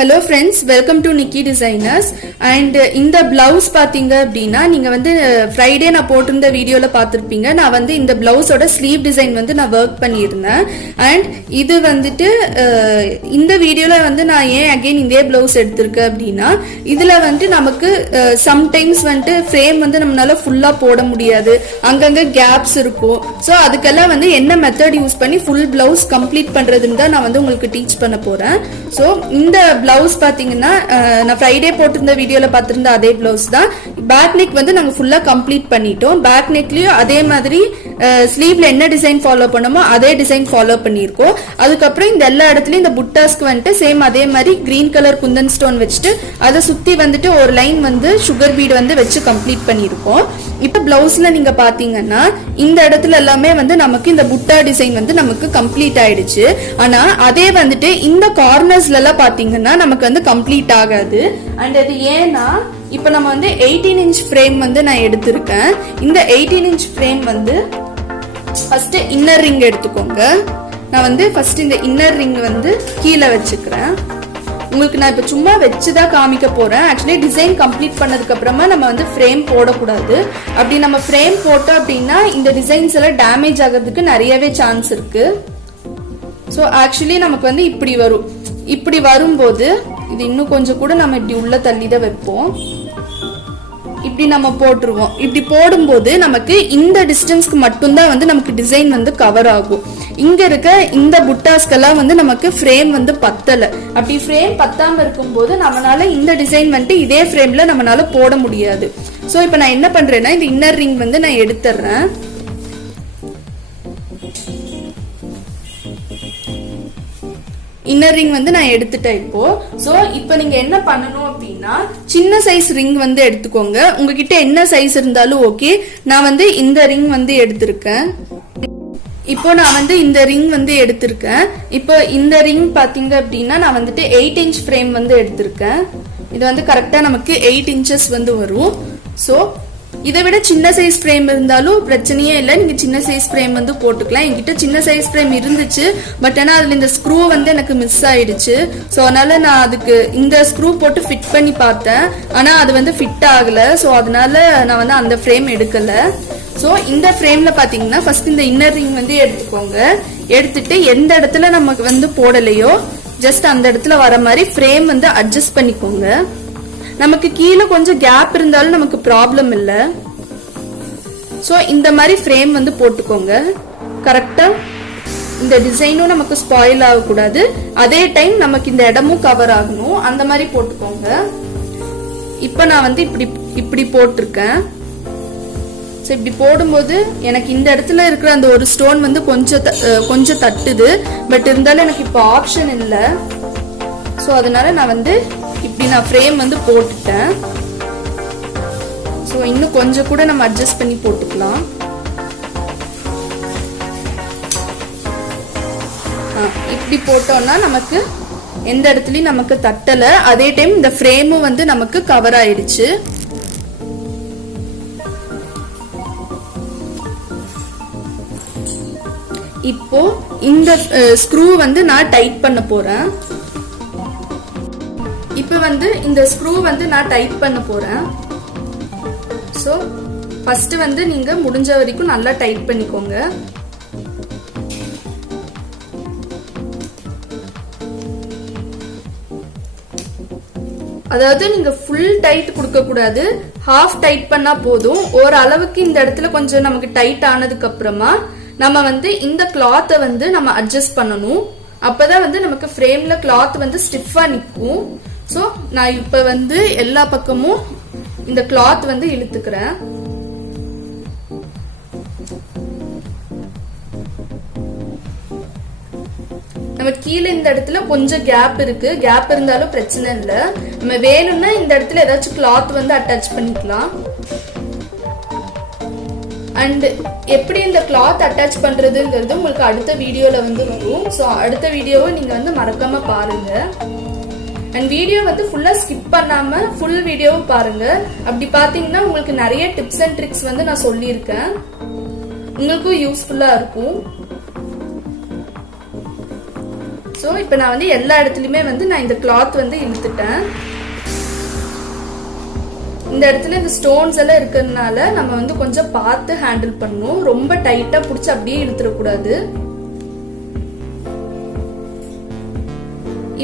Hello friends, welcome to nikidesigners. And in the blouse பாத்தீங்க அப்படினா நீங்க வந்து Friday நான் போட்டிருந்த வீடியோல பார்த்திருப்பீங்க. நான் வந்து இந்த பிளவுஸோட ஸ்லீவ் டிசைன் வந்து நான் வர்க் பண்ணியிருந்தேன். அண்ட் இது வந்துட்டு இந்த வீடியோல வந்து நான் ஏன் அகைன் இதே பிளவுஸ் எடுத்திருக்கேன் அப்படின்னா இதுல வந்து நமக்கு சம்டைம்ஸ் வந்து ஃப்ரேம் வந்து நம்மளால ஃபுல்லா போட முடியாது, அங்கங்க கேப்ஸ் இருக்கும். ஸோ அதுக்கெல்லாம் வந்து என்ன மெத்தட் யூஸ் பண்ணி ஃபுல் பிளவுஸ் கம்ப்ளீட் பண்றதுன்னு தான் நான் வந்து உங்களுக்கு டீச் பண்ண போறேன். ஸோ இந்த பிளவுஸ் பாத்தீங்கன்னா நான் ஃப்ரைடே போட்டிருந்த வீடியோல பார்த்திருந்த அதே பிளவுஸ் தான். பேக் நெக் வந்து நாங்க ஃபுல்லா கம்ப்ளீட் பண்ணிட்டோம். பேக் நெக்லயும் அதே மாதிரி ஸ்லீவ்ல என்ன டிசைன் ஃபாலோ பண்ணோமோ அதே டிசைன் ஃபாலோ பண்ணிருக்கோம். அதுக்கப்புறம் இந்த எல்லா இடத்துலயும் இந்த புட்டாஸ்க்கு வந்துட்டு சேம் அதே மாதிரி கிரீன் கலர் குந்தன் ஸ்டோன் வச்சுட்டு அதை சுத்தி வந்துட்டு ஒரு லைன் வந்து சுகர் பீட் வந்து வச்சு கம்ப்ளீட் பண்ணிருக்கோம். இப்ப பிளவுஸ்ல நீங்க பாத்தீங்கன்னா இந்த இடத்துல எல்லாமே வந்து நமக்கு இந்த புட்டா டிசைன் வந்து நமக்கு கம்ப்ளீட் ஆயிடுச்சு. ஆனா அதே வந்துட்டு இந்த கார்னர்ஸ்ல எல்லாம் பாத்தீங்கன்னா நமக்கு வந்து கம்ப்ளீட் ஆகாது. அண்ட் அது ஏன்னா இப்ப நம்ம வந்து 18 இன்ச் ஃப்ரேம் வந்து நான் எடுத்திருக்கேன். இந்த 18 இன்ச் ஃப்ரேம் வந்து ஃபர்ஸ்ட் இன்னர் ரிங் எடுத்துக்கோங்க. நான் வந்து ஃபர்ஸ்ட் இந்த இன்னர் ரிங் வந்து கீழே வச்சுக்கிறேன். உங்களுக்கு நான் இப்ப சும்மா வச்சுதான் காமிக்க போறேன். ஆக்சுவலி டிசைன் கம்ப்ளீட் பண்ணதுக்கு அப்புறமா நம்ம வந்து ஃப்ரேம் போடக்கூடாது. அப்படி நம்ம ஃப்ரேம் போட்டோம் அப்படின்னா இந்த டிசைன்ஸ் எல்லாம் டேமேஜ் ஆகிறதுக்கு நிறையவே சான்ஸ் இருக்கு. ஸோ ஆக்சுவலி நமக்கு வந்து இப்படி வரும். இப்படி வரும்போது இது இன்னும் கொஞ்சம் கூட நம்ம இப்படி உள்ள தள்ளி தான் வைப்போம். இப்படி நம்ம போட்டுருவோம். இப்படி போடும்போது நமக்கு இந்த டிஸ்டன்ஸ்க்கு மட்டும்தான் வந்து நமக்கு டிசைன் வந்து கவர் ஆகும். இங்க இருக்க இந்த புட்டாஸ்கெல்லாம் வந்து நமக்கு ஃப்ரேம் வந்து பத்தல. அப்படி ஃப்ரேம் பத்தாம இருக்கும்போது நம்மளால இந்த டிசைன் வந்துட்டு இதே ஃப்ரேம்ல நம்மளால போட முடியாது. சோ இப்ப நான் என்ன பண்றேன்னா இந்த இன்னர் ரிங் வந்து நான் எடுத்துறேன். இன்னர் ரிங் வந்து நான் எடுத்துட்டேன் இப்போ. சோ இப்போ நீங்க என்ன பண்ணணும் அப்படின்னா சின்ன சைஸ் ரிங் வந்து எடுத்துக்கோங்க. உங்ககிட்ட என்ன சைஸ் இருந்தாலும் ஓகே. நான் வந்து இந்த ரிங் வந்து எடுத்திருக்கேன். இப்போ நான் வந்து இந்த ரிங் வந்து எடுத்திருக்கேன். இப்போ இந்த ரிங் பாத்தீங்க அப்படின்னா நான் வந்துட்டு 8 இன்ச் ஃப்ரேம் வந்து எடுத்திருக்கேன். இது வந்து கரெக்டா நமக்கு 8 இன்ச்சஸ் வந்து வரும். சோ இதை விட சின்ன சைஸ் ஃப்ரேம் இருந்தாலும் பிரச்சனையே இல்லை. நீங்க சின்ன சைஸ் ஃப்ரேம் வந்து போட்டுக்கலாம். என்கிட்ட சின்ன சைஸ் ஃப்ரேம் இருந்துச்சு. பட் ஆனா அதுல இந்த ஸ்க்ரூ வந்து எனக்கு மிஸ் ஆயிடுச்சு. ஸோ அதனால நான் அதுக்கு இந்த ஸ்க்ரூ போட்டு ஃபிட் பண்ணி பார்த்தேன். ஆனா அது வந்து ஃபிட் ஆகல. ஸோ அதனால நான் வந்து அந்த ஃப்ரேம் எடுக்கல. ஸோ இந்த ஃப்ரேம்ல பாத்தீங்கன்னா ஃபர்ஸ்ட் இந்த இன்னர் ரிங் வந்து எடுத்துக்கோங்க. எடுத்துட்டு எந்த இடத்துல நமக்கு வந்து போடலையோ ஜஸ்ட் அந்த இடத்துல வர மாதிரி ஃப்ரேம் வந்து அட்ஜஸ்ட் பண்ணிக்கோங்க. நமக்கு கீழே கொஞ்சம் கேப் இருந்தாலும் நமக்கு ப்ராப்ளம் இல்ல. சோ இந்த மாதிரி ஃப்ரேம் வந்து போட்டுக்கோங்க. கரெக்டா இந்த டிசைனும் நமக்கு ஸ்பாயில் ஆகக்கூடாது, அதே டைம் நமக்கு இந்த இடமும் கவர் ஆகணும். அந்த மாதிரி போட்டுக்கோங்க. இப்ப நான் வந்து இப்படி போட்டிருக்கேன். சோ இப்படி போடும்போது எனக்கு இந்த இடத்துல இருக்கிற அந்த ஒரு ஸ்டோன் வந்து கொஞ்சம் தட்டுது. பட் இருந்தாலும் எனக்கு இப்ப ஆப்ஷன் இல்லை. சோ அதனால நான் வந்து இப்படி நான் ஃப்ரேம் வந்து போட்டுட்டேன். ஸோ இன்னும் கொஞ்சம் கூட நம்ம அட்ஜஸ்ட் பண்ணி போட்டுக்கலாம். இப்படி போட்டோம்னா நமக்கு எந்த இடத்துலயும் நமக்கு தட்டல, அதே டைம் இந்த ஃப்ரேமும் வந்து நமக்கு கவர் ஆயிடுச்சு. இப்போ இந்த ஸ்க்ரூ வந்து நான் டைட் பண்ண போறேன். இப்ப வந்து இந்த ஸ்க்ரூ வந்து நான் டைட் பண்ண போறேன். சோ ஃபர்ஸ்ட் வந்து நீங்க முடிஞ்ச வரைக்கும் நல்லா டைட் பண்ணிக்கோங்க. அதாவது நீங்க ஃபுல் டைட் கொடுக்க கூடாது, ஹாஃப் டைட் பண்ணா போதும். ஒரு அளவுக்கு இந்த இடத்துல கொஞ்சம் நமக்கு டைட் ஆனதுக்கு அப்புறமா நம்ம வந்து இந்த கிளாத்தை வந்து நம்ம அட்ஜஸ்ட் பண்ணணும். அப்பதான் வந்து நமக்கு ஃப்ரேம்ல கிளாத் வந்து ஸ்டிஃபா நிற்கும். சோ நான் இப்ப வந்து எல்லா பக்கமும் இந்த கிளாத் வந்து இழுத்துக்கிறேன். நம்ம கீழே இந்த இடத்துல கொஞ்சம் கேப் இருக்கு. கேப் இருந்தாலும் பிரச்சனை இல்ல. நம்ம வேணும்னா இந்த இடத்துல ஏதாச்சும் கிளாத் வந்து அட்டாச் பண்ணிக்கலாம். அண்ட் எப்படி இந்த கிளாத் அட்டாச் பண்றதுங்கிறது உங்களுக்கு அடுத்த வீடியோல வந்து வரும். சோ அடுத்த வீடியோவை நீங்க வந்து மறக்காம பாருங்க. அண்ட் வீடியோ வந்து ஃபுல்லா ஸ்கிப் பண்ணாம ஃபுல் வீடியோவும் பாருங்க. அப்படி பாத்தீங்கன்னா உங்களுக்கு நிறைய டிப்ஸ் அண்ட் ட்ரிக்ஸ் வந்து நான் சொல்லியிருக்கேன். உங்களுக்கும் யூஸ்ஃபுல்லா இருக்கும். ஸோ இப்போ நான் வந்து எல்லா இடத்துலையுமே வந்து நான் இந்த கிளாத் வந்து இழுத்துட்டேன். இந்த இடத்துல இந்த ஸ்டோன்ஸ் எல்லாம் இருக்கிறதுனால நம்ம வந்து கொஞ்சம் பார்த்து ஹேண்டில் பண்ணணும். ரொம்ப டைட்டா பிடிச்சி அப்படியே இழுத்துடக்கூடாது.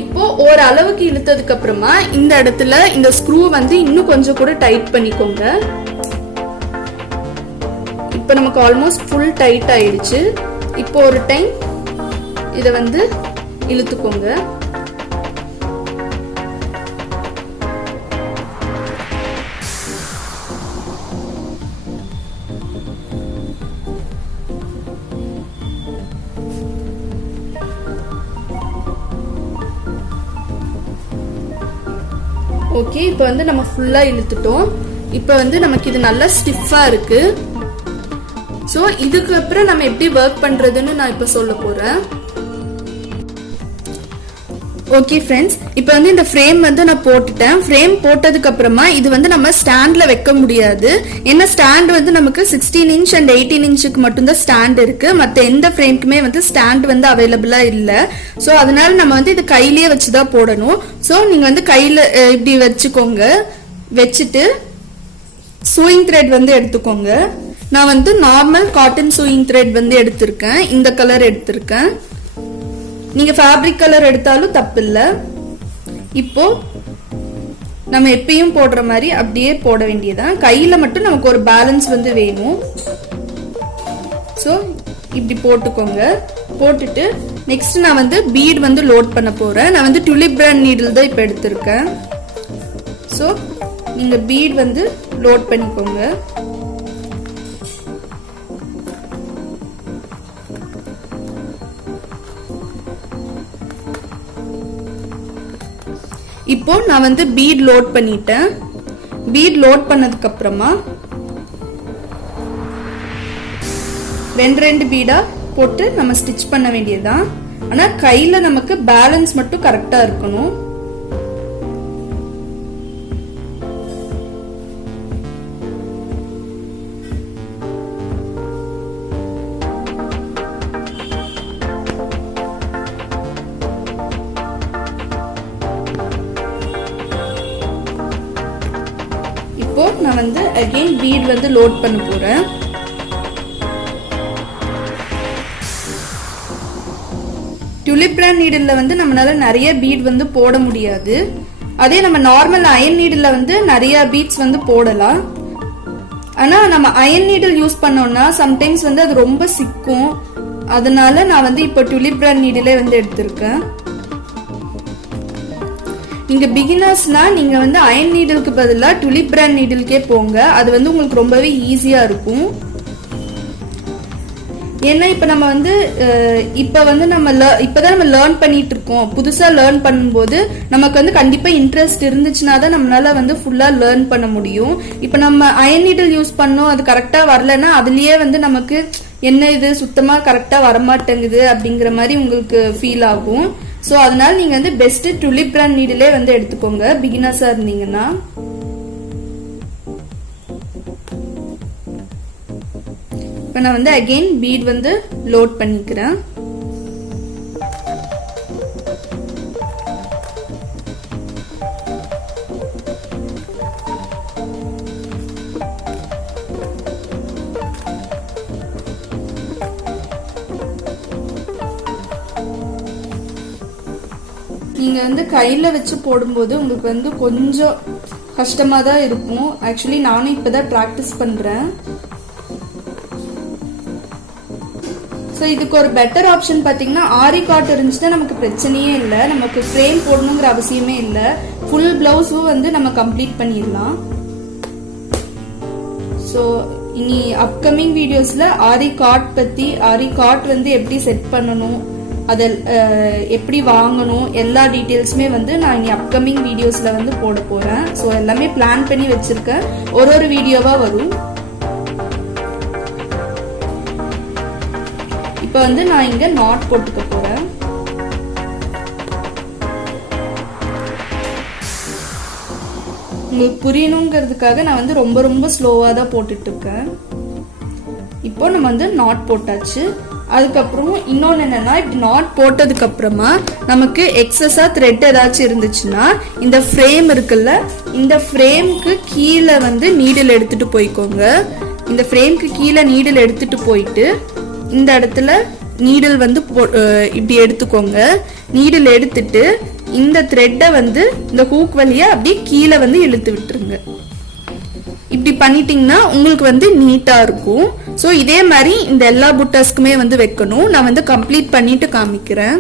இப்போ ஒரு அளவுக்கு இழுத்ததுக்கு அப்புறமா இந்த இடத்துல இந்த ஸ்க்ரூ வந்து இன்னும் கொஞ்சம் கூட டைட் பண்ணிக்கோங்க. இப்போ நமக்கு ஆல்மோஸ்ட் ஃபுல் டைட் ஆயிடுச்சு. இப்போ ஒரு டைம் இதை வந்து இழுத்துக்கோங்க. ஓகே, இப்போ வந்து நம்ம ஃபுல்லா இழுத்துட்டோம். இப்போ வந்து நமக்கு இது நல்லா ஸ்டிஃபா இருக்கு. ஸோ இதுக்கு அப்புறம் நம்ம எப்படி ஒர்க் பண்றதுன்னு நான் இப்போ சொல்ல போறேன். ஓகே ஃப்ரெண்ட்ஸ், இப்போ வந்து இந்த ஃப்ரேம் வந்து நான் போட்டுட்டேன். ஃப்ரேம் போட்டதுக்கு அப்புறமா இது வந்து நம்ம ஸ்டாண்ட்ல வைக்க முடியாது. ஏன்னா ஸ்டாண்ட் வந்து நமக்கு 16 இன்ச் அண்ட் 18 இன்ச்சுக்கு மட்டும்தான் ஸ்டாண்ட் இருக்கு. மற்ற எந்த ஃப்ரேம்க்குமே வந்து ஸ்டாண்ட் வந்து அவைலபிளா இல்லை. ஸோ அதனால நம்ம வந்து இது கையிலேயே வச்சுதான் போடணும். ஸோ நீங்க வந்து கையில இப்படி வச்சுக்கோங்க. வச்சுட்டு சூயிங் த்ரெட் வந்து எடுத்துக்கோங்க. நான் வந்து நார்மல் காட்டன் சூயிங் த்ரெட் வந்து எடுத்திருக்கேன். இந்த கலர் எடுத்திருக்கேன். நீங்க ஃபேப்ரிக் கலர் எடுத்தாலும் தப்பு இல்லை. இப்போ நம்ம எப்பயும் போடுற மாதிரி அப்படியே போட வேண்டியதான். கையில மட்டும் நமக்கு ஒரு பேலன்ஸ் வந்து வேணும். ஸோ இப்படி போட்டுக்கோங்க. போட்டுட்டு நெக்ஸ்ட் நான் வந்து பீட் வந்து லோட் பண்ண போறேன். நான் வந்து டுலிப் பிராண்ட் நீடில் தான் இப்போ எடுத்திருக்கேன். ஸோ நீங்க பீட் வந்து லோட் பண்ணிக்கோங்க. இப்போ நான் வந்து பீட் லோட் பண்ணிட்டேன். பீட் லோட் பண்ணதுக்கு அப்புறமா 2 பீடா போட்டு நம்ம ஸ்டிச் பண்ண வேண்டியதுதான். ஆனா கையில நமக்கு பேலன்ஸ் மட்டும் கரெக்டா இருக்கணும். இப்போ நான் வந்து அகைன் பீட் வந்து லோட் பண்ண போறேன். டுலிப் பிராண்ட் நீடில்ல வந்து நம்மளால நிறைய பீட் வந்து போட முடியாது. அதே நம்ம நார்மல் அயன் நீடில்ல வந்து நிறைய பீட்ஸ் வந்து போடலாம். ஆனா நம்ம அயன் நீடில் யூஸ் பண்ணோம்னா சம்டைம்ஸ் வந்து அது ரொம்ப சிக்கும். அதனால நான் வந்து இப்போ டுலிப் பிராண்ட் நீடிலே வந்து எடுத்திருக்கேன். நீங்க பிகினர்ஸ்னா நீங்க வந்து அயன் நீடிலுக்கு பதிலா டுலிப் பிராண்ட் நீடிலுக்கே போங்க. அது வந்து உங்களுக்கு ரொம்பவே ஈஸியா இருக்கும். ஏன்னா இப்ப நம்ம வந்து இப்பதான் நம்ம லேர்ன் பண்ணிட்டு இருக்கோம். புதுசா லேர்ன் பண்ணும்போது நமக்கு வந்து கண்டிப்பா இன்ட்ரெஸ்ட் இருந்துச்சுன்னா தான் நம்மளால வந்து ஃபுல்லா லேர்ன் பண்ண முடியும். இப்ப நம்ம அயன் நீடில் யூஸ் பண்ணோம், அது கரெக்டா வரலன்னா அதுலயே வந்து நமக்கு என்ன இது சுத்தமா கரெக்டா வரமாட்டேங்குது அப்படிங்கிற மாதிரி உங்களுக்கு ஃபீல் ஆகும். ஸோ அதனால நீங்க வந்து பெஸ்ட் டுலிப் பிராண்ட் நீடிலே வந்து எடுத்துக்கோங்க பிகினர்ஸா இருந்தீங்கன்னா. இப்போ நான் வந்து அகைன் பீட் வந்து லோட் பண்ணிக்கிறேன். நீங்க வந்து கையில வச்சு போடும்போது உங்களுக்கு வந்து கொஞ்சம் கஷ்டமா தான் இருக்கும். ஆக்சுவலி நானும் இப்பதான் பிராக்டிஸ் பண்றேன். ஸோ இதுக்கு ஒரு பெட்டர் ஆப்ஷன் பார்த்தீங்கன்னா ஆரி காட் இருந்துச்சுன்னா நமக்கு பிரச்சனையே இல்லை. நமக்கு ஃப்ரேம் போடணுங்கிற அவசியமே இல்லை. ஃபுல் பிளவுஸும் வந்து நம்ம கம்ப்ளீட் பண்ணிடலாம். ஸோ இனி அப்கமிங் வீடியோஸ்ல ஆரி காட் வந்து எப்படி செட் பண்ணணும், அதை எப்படி வாங்கணும், எல்லா டீட்டெயில்ஸுமே வந்து நான் இனி அப்கமிங் வீடியோஸ்ல வந்து போட போறேன். ஸோ எல்லாமே பிளான் பண்ணி வச்சிருக்கேன். ஒரு வீடியோவா வரும். இப்போ வந்து நான் இங்க நாட் போட்டுக்க போறேன். உங்களுக்கு புரியணுங்கிறதுக்காக நான் வந்து ரொம்ப ஸ்லோவா தான் போட்டுட்டு இருக்கேன். இப்போ நம்ம வந்து நாட் போட்டாச்சு. அதுக்கப்புறம் இன்னொன்று என்னன்னா, இப்படி நாட் போட்டதுக்கு அப்புறமா நமக்கு எக்ஸஸா த்ரெட் ஏதாச்சும் இருந்துச்சுன்னா இந்த ஃப்ரேம் இருக்குல்ல, இந்த ஃப்ரேம்க்கு கீழே வந்து நீடில் எடுத்துட்டு போய்க்கோங்க. இந்த ஃப்ரேம்க்கு கீழே நீடில் எடுத்துட்டு போயிட்டு இந்த இடத்துல நீடில் வந்து இப்படி எடுத்துக்கோங்க. நீடில் எடுத்துட்டு இந்த த்ரெட்டை வந்து இந்த ஹூக் வழியா அப்படியே கீழே வந்து இழுத்து விட்டுருங்க. இப்படி பண்ணிட்டீங்கன்னா உங்களுக்கு வந்து நீட்டா இருக்கும். ஸோ இதே மாதிரி இந்த எல்லா புட்டாஸ்க்குமே வந்து வைக்கணும். நான் வந்து கம்ப்ளீட் பண்ணிட்டு காமிக்கிறேன்.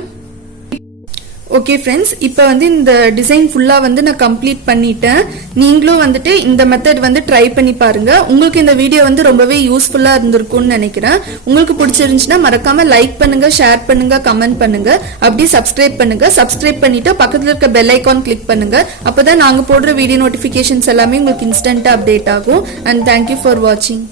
ஓகே ஃப்ரெண்ட்ஸ், இப்போ வந்து இந்த டிசைன் ஃபுல்லாக வந்து நான் கம்ப்ளீட் பண்ணிட்டேன். நீங்களும் வந்துட்டு இந்த மெத்தட் வந்து ட்ரை பண்ணி பாருங்க. உங்களுக்கு இந்த வீடியோ வந்து ரொம்பவே யூஸ்ஃபுல்லாக இருந்திருக்கும்னு நினைக்கிறேன். உங்களுக்கு பிடிச்சிருந்துச்சுன்னா மறக்காம லைக் பண்ணுங்க, ஷேர் பண்ணுங்க, கமெண்ட் பண்ணுங்க, அப்படியே சப்ஸ்கிரைப் பண்ணுங்க. சப்ஸ்கிரைப் பண்ணிட்டு பக்கத்தில் இருக்க பெல் ஐக்கான் கிளிக் பண்ணுங்க. அப்போதான் நாங்கள் போடுற வீடியோ நோட்டிஃபிகேஷன்ஸ் எல்லாமே உங்களுக்கு இன்ஸ்டன்ட்டாக அப்டேட் ஆகும். அண்ட் தேங்க்யூ ஃபார் வாட்சிங்.